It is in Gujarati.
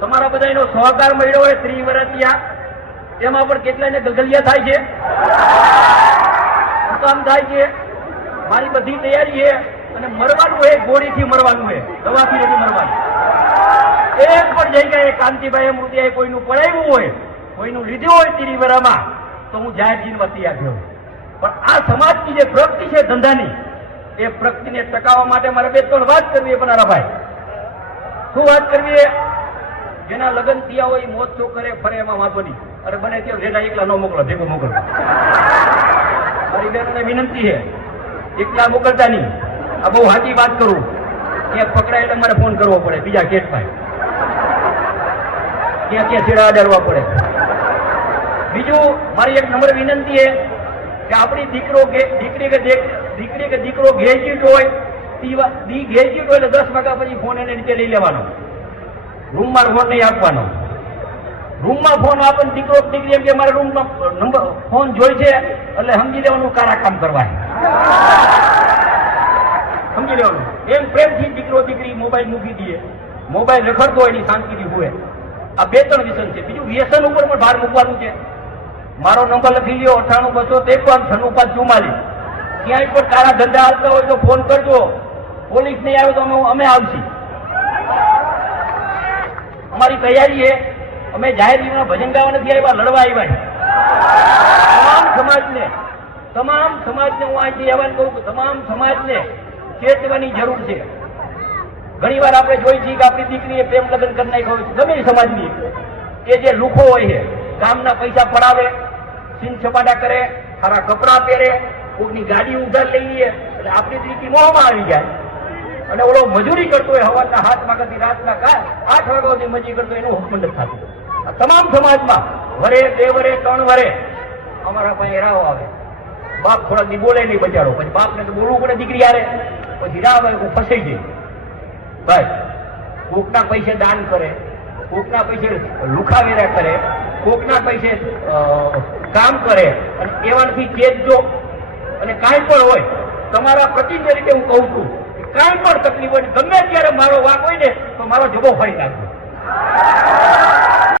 તમારા બધાનો સહકાર મળ્યો હોય 30 વર્ષ ત્યાં, એમાં પણ કેટલાને ગગલિયા થાય છે, કામ થાય છે. મારી બધી તૈયારી છે અને મરવાનું હોય, ગોળીથી મરવાનું હોય, દવાથી નથી મરવાનું. એક પણ જગ્યાએ કાંતિભાઈ મૃત્યુ કોઈનું પડાવ્યું હોય, કોઈનું લીધું હોય 30 વર્ષમાં, તો હું જાહેર જીવવા તૈયાર થયો. પણ આ સમાજની જે પ્રગતિ છે ધંધાની, એ પ્રગતિને ટકાવવા માટે મારે 2-3 વાત કરવી છે. પણ ભાઈ શું વાત કરવી? જેના લગ્ન થયા હોય મોજ શોખ કરે ફરે, એમાં વાંધો નહીં. અરે બને ત્યાં જેના એકલા ન મોકલો, ભેગો મોકલો. મારી બહેનોને વિનંતી છે, એકલા મોકલતા નહીં. આ બહુ સાચી વાત કરું, ક્યાંક પકડાય એટલે મારે ફોન કરવો પડે બીજા કેસમાં, ક્યાં છેડા અડાડવા પડે. બીજું મારી એક નમ્ર વિનંતી છે કે આપણી દીકરી કે દીકરો ગ્રેજ્યુએટ હોય, ગ્રેજ્યુએટ હોય એટલે 10 વાગ્યા પછી ફોન એને નીચે લઈ લેવાનો, રૂમમાં ફોન નહીં આપવાનો. રૂમમાં ફોન આપે દીકરી એમ કે મારા રૂમમાં નંબર ફોન જોઈ છે એટલે સમજી લેવાનું કારા કામ કરવા, સમજી લેવાનું. એમ પ્રેમથી દીકરી મોબાઈલ મૂકી દે, મોબાઈલ રખડતો હોય એની શાંતિથી હોય. આ 2-3 વ્યસન છે. બીજું વ્યસન ઉપર પણ ભાર મૂકવાનું છે. મારો નંબર લખી લ્યો 98-253-95-44. ક્યાંય પણ તારા ધંધા હાલતા હોય તો ફોન કરજો. પોલીસ નહીં આવે તો અમે આવશી. અમારી તૈયારી છે. અમે જાહેર જીવનમાં ભજન ગાવા નથી આવ્યા, લડવા આવ્યા છે. તમામ સમાજને હું અહીંથી આહવાન કરું કે તમામ સમાજને ચેતવાની જરૂર છે. ઘણી વાર આપણે જોઈ છીએ કે આપણી દીકરીએ પ્રેમ લગ્ન કરી નાખ્યો હોય, ગમે સમાજની, કે જે લુખો હોય છે, કામના પૈસા પડાવે, સીન છપાટા કરે, સારા કપડા પહેરે, કોઈની ગાડી ઉધાર લઈ લઈએ એટલે આપણી દીકરી મોહમાં આવી જાય. અને ઓલો મજૂરી કરતો હોય, સવારના 7 વાગ્યાથી રાતના 8 વાગ્યા સુધી મજૂરી કરતો હોય, એનું હુકમ નથી થતું. આ તમામ સમાજમાં વરે 2 વરે 3 વરે અમારા પાસે રાવ આવે. બાપ થોડાક દી બોલે નહીં બચારો, પછી બાપને તો બોલવું પડે દીકરી હારે, પછી રાવ આવે ફસાઈ જાય. ભાઈ કોકના પૈસે દાન કરે, કોકના પૈસે લુખાવેરા કરે, કોકના પૈસે કામ કરે, અને એવાથી ચેતજો. અને કાંઈ પણ હોય, તમારા પ્રતિનિધિ તરીકે હું કહું છું, કાંઈ પણ તકલીફ હોય, ગમે ત્યારે મારો વાક હોય ને તો મારો જવાબ ફરી નાખજો.